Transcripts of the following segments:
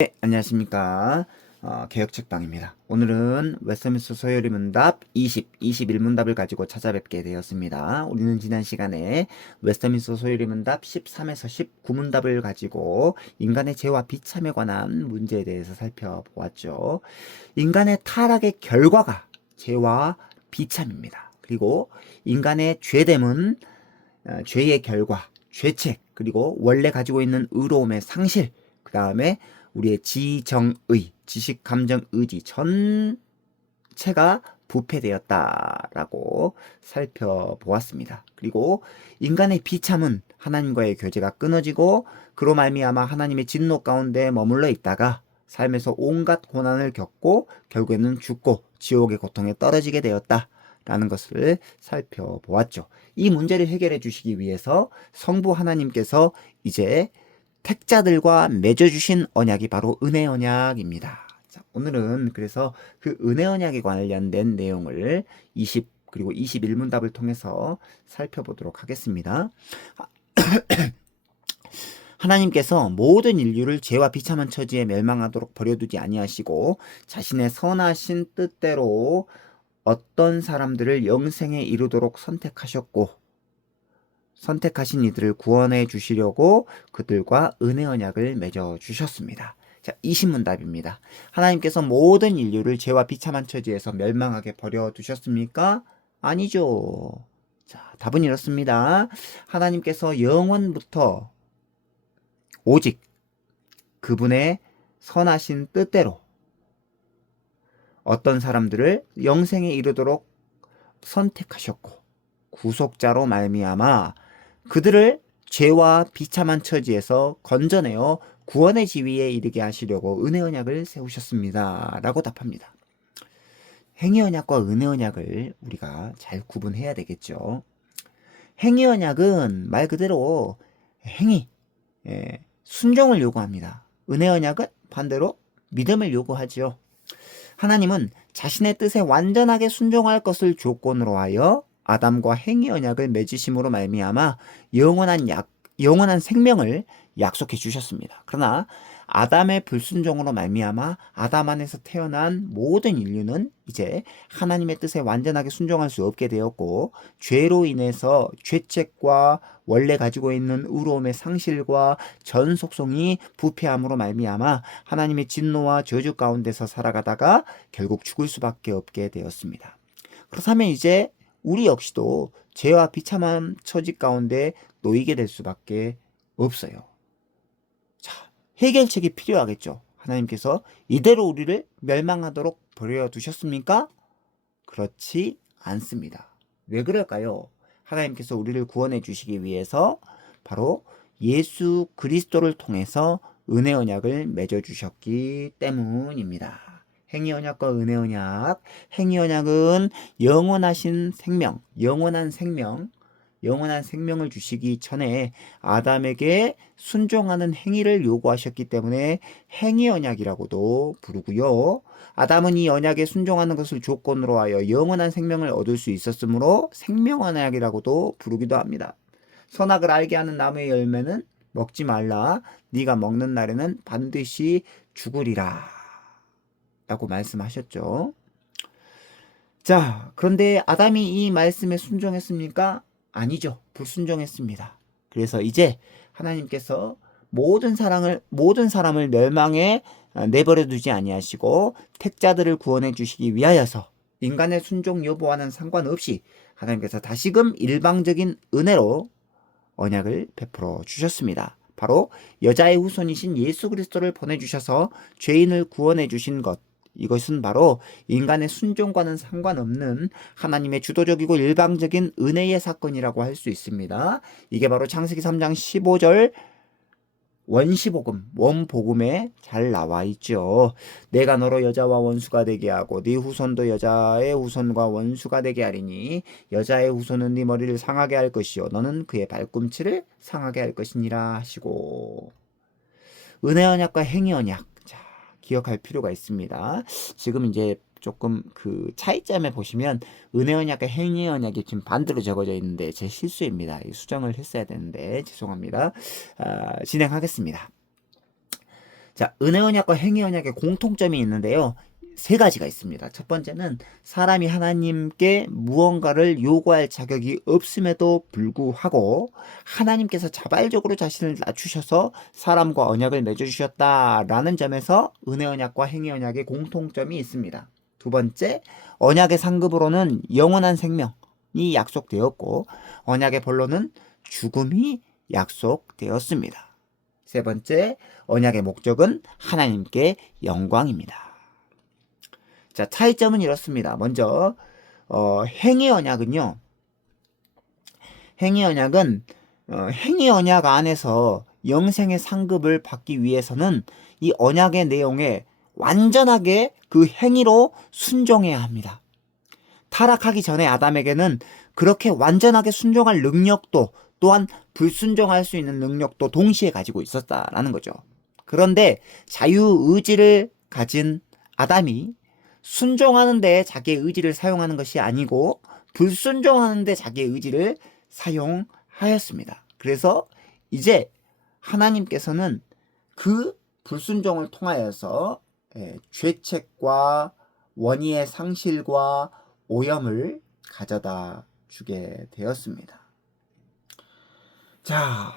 네, 안녕하십니까. 개혁책방입니다. 오늘은 웨스트민스터 소요리 문답 21문답을 가지고 찾아뵙게 되었습니다. 우리는 지난 시간에 웨스트민스터 소요리 문답 13에서 19문답을 가지고 인간의 죄와 비참에 관한 문제에 대해서 살펴보았죠. 인간의 타락의 결과가 죄와 비참입니다. 그리고 인간의 죄됨은 죄의 결과, 죄책, 그리고 원래 가지고 있는 의로움의 상실, 그 다음에 우리의 지정의, 지식, 감정, 의지 전체가 부패되었다라고 살펴보았습니다. 그리고 인간의 비참은 하나님과의 교제가 끊어지고 그로 말미암아 하나님의 진노 가운데 머물러 있다가 삶에서 온갖 고난을 겪고 결국에는 죽고 지옥의 고통에 떨어지게 되었다라는 것을 살펴보았죠. 이 문제를 해결해 주시기 위해서 성부 하나님께서 이제 택자들과 맺어주신 언약이 바로 은혜 언약입니다. 자, 오늘은 그래서 그 은혜 언약에 관련된 내용을 20 그리고 21문답을 통해서 살펴보도록 하겠습니다. 하나님께서 모든 인류를 죄와 비참한 처지에 멸망하도록 버려두지 아니하시고 자신의 선하신 뜻대로 어떤 사람들을 영생에 이르도록 선택하셨고 선택하신 이들을 구원해 주시려고 그들과 은혜 언약을 맺어 주셨습니다. 자, 20문답입니다. 하나님께서 모든 인류를 죄와 비참한 처지에서 멸망하게 버려 두셨습니까? 아니죠. 자, 답은 이렇습니다. 하나님께서 영원부터 오직 그분의 선하신 뜻대로 어떤 사람들을 영생에 이르도록 선택하셨고 구속자로 말미암아 그들을 죄와 비참한 처지에서 건져내어 구원의 지위에 이르게 하시려고 은혜 언약을 세우셨습니다. 라고 답합니다. 행위 언약과 은혜 언약을 우리가 잘 구분해야 되겠죠. 행위 언약은 말 그대로 행위, 순종을 요구합니다. 은혜 언약은 반대로 믿음을 요구하죠. 하나님은 자신의 뜻에 완전하게 순종할 것을 조건으로 하여 아담과 행위 언약을 맺으심으로 말미암아 영원한 생명을 약속해 주셨습니다. 그러나 아담의 불순종으로 말미암아 아담 안에서 태어난 모든 인류는 이제 하나님의 뜻에 완전하게 순종할 수 없게 되었고 죄로 인해서 죄책과 원래 가지고 있는 의로움의 상실과 전 속성이 부패함으로 말미암아 하나님의 진노와 저주 가운데서 살아가다가 결국 죽을 수밖에 없게 되었습니다. 그렇다면 이제 우리 역시도 죄와 비참한 처지 가운데 놓이게 될 수밖에 없어요. 자, 해결책이 필요하겠죠. 하나님께서 이대로 우리를 멸망하도록 버려두셨습니까? 그렇지 않습니다. 왜 그럴까요? 하나님께서 우리를 구원해 주시기 위해서 바로 예수 그리스도를 통해서 은혜 언약을 맺어 주셨기 때문입니다. 행위 언약과 은혜 언약. 행위 언약은 영원하신 생명, 영원한 생명을 주시기 전에 아담에게 순종하는 행위를 요구하셨기 때문에 행위 언약이라고도 부르고요. 아담은 이 언약에 순종하는 것을 조건으로 하여 영원한 생명을 얻을 수 있었으므로 생명 언약이라고도 부르기도 합니다. 선악을 알게 하는 나무의 열매는 먹지 말라. 네가 먹는 날에는 반드시 죽으리라. 라고 말씀하셨죠. 자, 그런데 아담이 이 말씀에 순종했습니까? 아니죠. 불순종했습니다. 그래서 이제 하나님께서 모든 사람을 멸망에 내버려 두지 아니하시고 택자들을 구원해 주시기 위하여서 인간의 순종 여부와는 상관없이 하나님께서 다시금 일방적인 은혜로 언약을 베풀어 주셨습니다. 바로 여자의 후손이신 예수 그리스도를 보내주셔서 죄인을 구원해 주신 것, 이것은 바로 인간의 순종과는 상관없는 하나님의 주도적이고 일방적인 은혜의 사건이라고 할 수 있습니다. 이게 바로 창세기 3장 15절 원복음에 잘 나와 있죠. 내가 너로 여자와 원수가 되게 하고 네 후손도 여자의 후손과 원수가 되게 하리니 여자의 후손은 네 머리를 상하게 할 것이요 너는 그의 발꿈치를 상하게 할 것이니라 하시고 은혜 언약과 행위 언약 기억할 필요가 있습니다. 지금 이제 조금 그 차이점에 보시면 은혜 언약과 행위 언약이 지금 반대로 적어져 있는데 제 실수입니다. 수정을 했어야 되는데 죄송합니다. 진행하겠습니다. 자, 은혜 언약과 행위 언약의 공통점이 있는데요. 세 가지가 있습니다. 첫 번째는 사람이 하나님께 무언가를 요구할 자격이 없음에도 불구하고 하나님께서 자발적으로 자신을 낮추셔서 사람과 언약을 맺어주셨다라는 점에서 은혜 언약과 행위 언약의 공통점이 있습니다. 두 번째, 언약의 상급으로는 영원한 생명이 약속되었고 언약의 본로는 죽음이 약속되었습니다. 세 번째, 언약의 목적은 하나님께 영광입니다. 자, 차이점은 이렇습니다. 먼저 행위 언약은요. 행위 언약은 행위 언약 안에서 영생의 상급을 받기 위해서는 이 언약의 내용에 완전하게 그 행위로 순종해야 합니다. 타락하기 전에 아담에게는 그렇게 완전하게 순종할 능력도 또한 불순종할 수 있는 능력도 동시에 가지고 있었다라는 거죠. 그런데 자유의지를 가진 아담이 순종하는 데 자기의 의지를 사용하는 것이 아니고 불순종하는 데 자기의 의지를 사용하였습니다. 그래서 이제 하나님께서는 그 불순종을 통하여서 죄책과 원의의 상실과 오염을 가져다 주게 되었습니다. 자,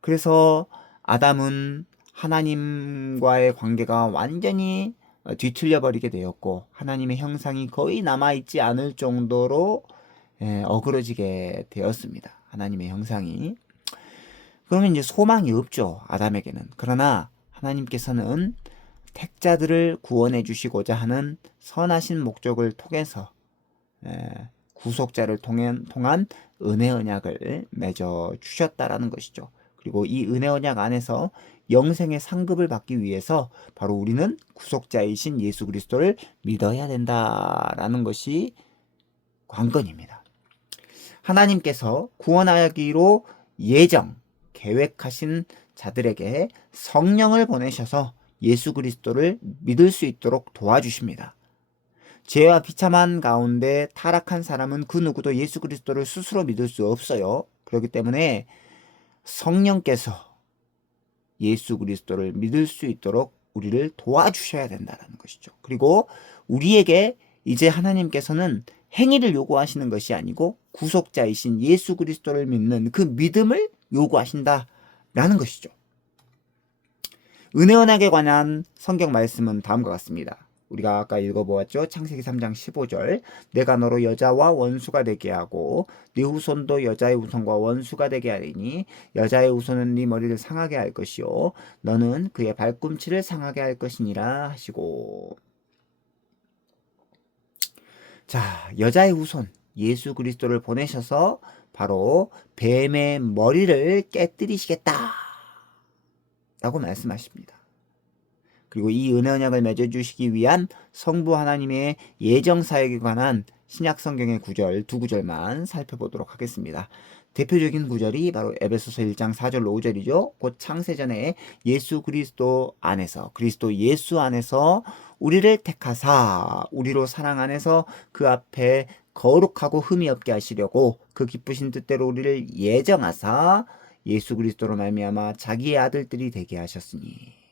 그래서 아담은 하나님과의 관계가 완전히 뒤틀려 버리게 되었고 하나님의 형상이 거의 남아있지 않을 정도로 어그러지게 되었습니다. 하나님의 형상이. 그러면 이제 소망이 없죠. 아담에게는. 그러나 하나님께서는 택자들을 구원해 주시고자 하는 선하신 목적을 통해서 구속자를 통한 은혜 언약을 맺어 주셨다라는 것이죠. 그리고 이 은혜 언약 안에서 영생의 상급을 받기 위해서 바로 우리는 구속자이신 예수 그리스도를 믿어야 된다라는 것이 관건입니다. 하나님께서 구원하기로 계획하신 자들에게 성령을 보내셔서 예수 그리스도를 믿을 수 있도록 도와주십니다. 죄와 비참한 가운데 타락한 사람은 그 누구도 예수 그리스도를 스스로 믿을 수 없어요. 그렇기 때문에 성령께서 예수 그리스도를 믿을 수 있도록 우리를 도와주셔야 된다는 것이죠. 그리고 우리에게 이제 하나님께서는 행위를 요구하시는 것이 아니고 구속자이신 예수 그리스도를 믿는 그 믿음을 요구하신다라는 것이죠. 은혜 언약에 관한 성경 말씀은 다음과 같습니다. 우리가 아까 읽어보았죠. 창세기 3장 15절. 내가 너로 여자와 원수가 되게 하고 네 후손도 여자의 후손과 원수가 되게 하리니 여자의 후손은 네 머리를 상하게 할 것이요 너는 그의 발꿈치를 상하게 할 것이니라 하시고. 자, 여자의 후손 예수 그리스도를 보내셔서 바로 뱀의 머리를 깨뜨리시겠다 라고 말씀하십니다. 그리고 이 은혜 언약을 맺어주시기 위한 성부 하나님의 예정 사역에 관한 신약 성경의 구절, 두 구절만 살펴보도록 하겠습니다. 대표적인 구절이 바로 에베소서 1장 4절로 5절이죠. 곧 창세전에 예수 그리스도 안에서, 그리스도 예수 안에서 우리를 택하사 우리로 사랑 안에서 그 앞에 거룩하고 흠이 없게 하시려고 그 기쁘신 뜻대로 우리를 예정하사 예수 그리스도로 말미암아 자기의 아들들이 되게 하셨으니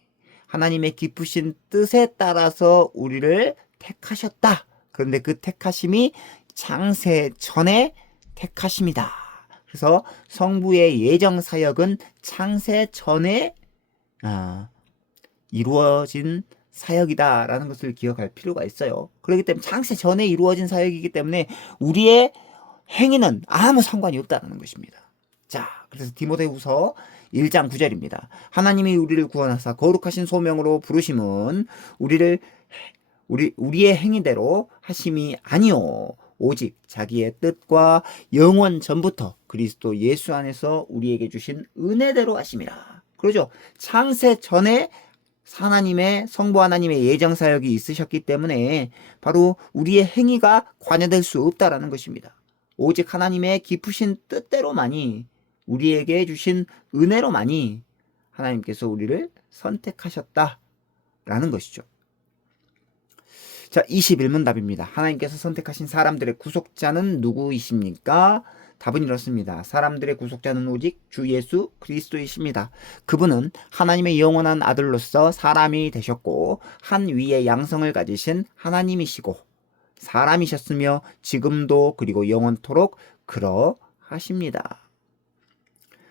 하나님의 기쁘신 뜻에 따라서 우리를 택하셨다. 그런데 그 택하심이 창세 전에 택하심이다. 그래서 성부의 예정 사역은 창세 전에 이루어진 사역이다라는 것을 기억할 필요가 있어요. 그렇기 때문에 창세 전에 이루어진 사역이기 때문에 우리의 행위는 아무 상관이 없다는 것입니다. 자, 그래서 디모데후서 1장 9절입니다. 하나님이 우리를 구원하사 거룩하신 소명으로 부르심은 우리의 행위대로 하심이 아니요 오직 자기의 뜻과 영원 전부터 그리스도 예수 안에서 우리에게 주신 은혜대로 하심이라. 그러죠. 창세 전에 하나님의 성부 하나님의 예정 사역이 있으셨기 때문에 바로 우리의 행위가 관여될 수 없다라는 것입니다. 오직 하나님의 깊으신 뜻대로만이 우리에게 주신 은혜로만이 하나님께서 우리를 선택하셨다라는 것이죠. 자, 21문 답입니다. 하나님께서 선택하신 사람들의 구속자는 누구이십니까? 답은 이렇습니다. 사람들의 구속자는 오직 주 예수 그리스도이십니다. 그분은 하나님의 영원한 아들로서 사람이 되셨고 한 위의 양성을 가지신 하나님이시고 사람이셨으며 지금도 그리고 영원토록 그러하십니다.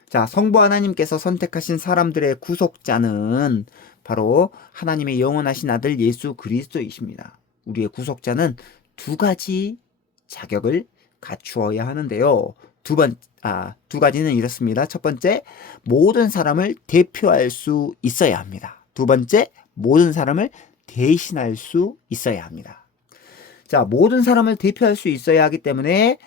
자, 성부 하나님께서 선택하신 사람들의 구속자는 바로 하나님의 영원하신 아들 예수 그리스도이십니다. 우리의 구속자는 두 가지 자격을 갖추어야 하는데요. 두 가지는 이렇습니다. 첫 번째, 모든 사람을 대표할 수 있어야 합니다. 두 번째, 모든 사람을 대신할 수 있어야 합니다. 자, 모든 사람을 대표할 수 있어야 하기 때문에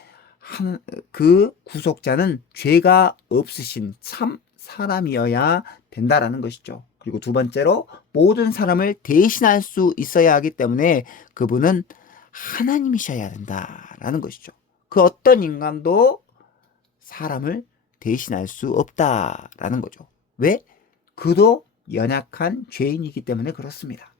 그 구속자는 죄가 없으신 참 사람이어야 된다라는 것이죠. 그리고 두 번째로 모든 사람을 대신할 수 있어야 하기 때문에 그분은 하나님이셔야 된다라는 것이죠. 그 어떤 인간도 사람을 대신할 수 없다라는 거죠. 왜? 그도 연약한 죄인이기 때문에 그렇습니다.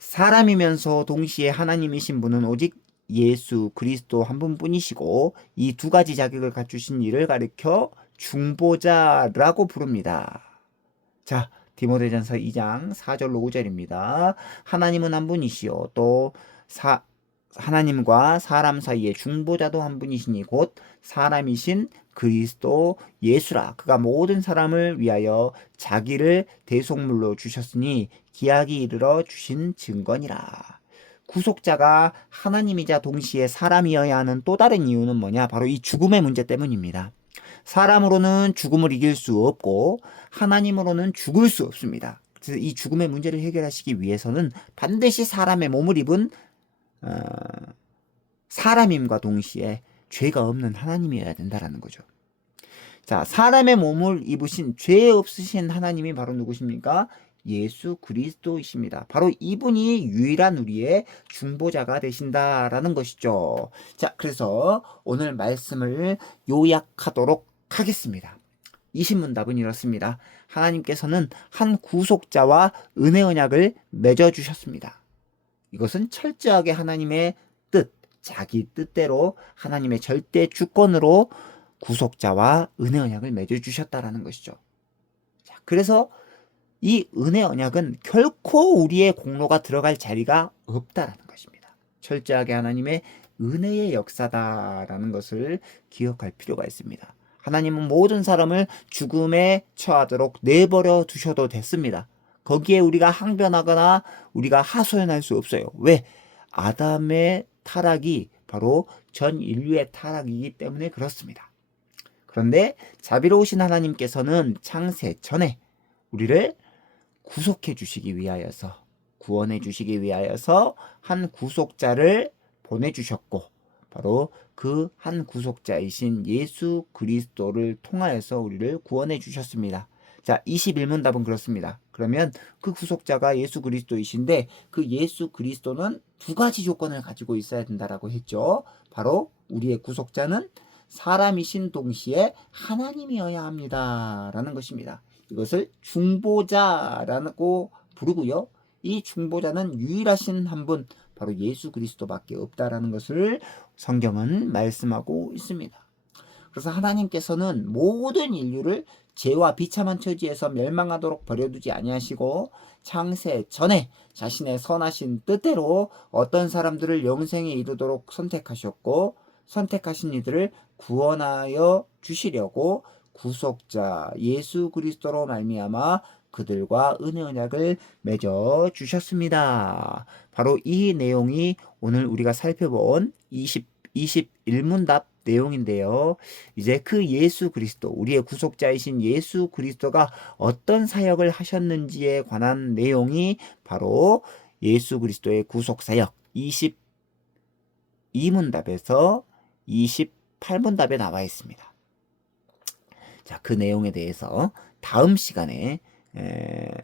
사람이면서 동시에 하나님이신 분은 오직 예수 그리스도 한 분뿐이시고 이 두 가지 자격을 갖추신 이를 가리켜 중보자라고 부릅니다. 자, 디모데전서 2장 4절로 5절입니다. 하나님은 한 분이시요 또 하나님과 사람 사이의 중보자도 한 분이시니 곧 사람이신 그리스도 예수라. 그가 모든 사람을 위하여 자기를 대속물로 주셨으니 기약이 이르러 주신 증거니라. 구속자가 하나님이자 동시에 사람이어야 하는 또 다른 이유는 뭐냐? 바로 이 죽음의 문제 때문입니다. 사람으로는 죽음을 이길 수 없고 하나님으로는 죽을 수 없습니다. 그래서 이 죽음의 문제를 해결하시기 위해서는 반드시 사람의 몸을 입은 사람임과 동시에 죄가 없는 하나님이어야 된다라는 거죠. 자, 사람의 몸을 입으신 죄 없으신 하나님이 바로 누구십니까? 예수 그리스도이십니다. 바로 이분이 유일한 우리의 중보자가 되신다라는 것이죠. 자, 그래서 오늘 말씀을 요약하도록 하겠습니다. 20문답은 이렇습니다. 하나님께서는 한 구속자와 은혜 언약을 맺어주셨습니다. 이것은 철저하게 하나님의 뜻, 자기 뜻대로 하나님의 절대 주권으로 구속자와 은혜 언약을 맺어주셨다라는 것이죠. 자, 그래서 이 은혜 언약은 결코 우리의 공로가 들어갈 자리가 없다라는 것입니다. 철저하게 하나님의 은혜의 역사다라는 것을 기억할 필요가 있습니다. 하나님은 모든 사람을 죽음에 처하도록 내버려 두셔도 됐습니다. 거기에 우리가 항변하거나 우리가 하소연할 수 없어요. 왜? 아담의 타락이 바로 전 인류의 타락이기 때문에 그렇습니다. 그런데 자비로우신 하나님께서는 창세 전에 우리를 구속해 주시기 위하여서, 구원해 주시기 위하여서 한 구속자를 보내주셨고 바로 그 한 구속자이신 예수 그리스도를 통하여서 우리를 구원해 주셨습니다. 자, 21문답은 그렇습니다. 그러면 그 구속자가 예수 그리스도이신데 그 예수 그리스도는 두 가지 조건을 가지고 있어야 된다라고 했죠. 바로 우리의 구속자는 사람이신 동시에 하나님이어야 합니다라는 것입니다. 이것을 중보자라고 부르고요. 이 중보자는 유일하신 한 분, 바로 예수 그리스도밖에 없다라는 것을 성경은 말씀하고 있습니다. 그래서 하나님께서는 모든 인류를 죄와 비참한 처지에서 멸망하도록 버려두지 아니하시고 창세 전에 자신의 선하신 뜻대로 어떤 사람들을 영생에 이르도록 선택하셨고 선택하신 이들을 구원하여 주시려고 구속자 예수 그리스도로 말미암아 그들과 은혜 언약을 맺어 주셨습니다. 바로 이 내용이 오늘 우리가 살펴본 21문답 내용인데요. 이제 그 예수 그리스도, 우리의 구속자이신 예수 그리스도가 어떤 사역을 하셨는지에 관한 내용이 바로 예수 그리스도의 구속사역 22문답에서 28문답에 나와 있습니다. 자, 그 내용에 대해서 다음 시간에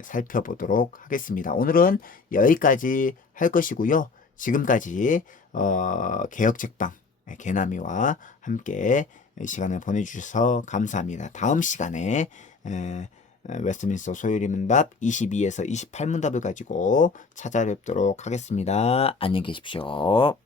살펴보도록 하겠습니다. 오늘은 여기까지 할 것이고요. 지금까지 개혁책방 개나미와 함께 시간을 보내주셔서 감사합니다. 다음 시간에 웨스트민스터 소요리 문답 22에서 28문답을 가지고 찾아뵙도록 하겠습니다. 안녕히 계십시오.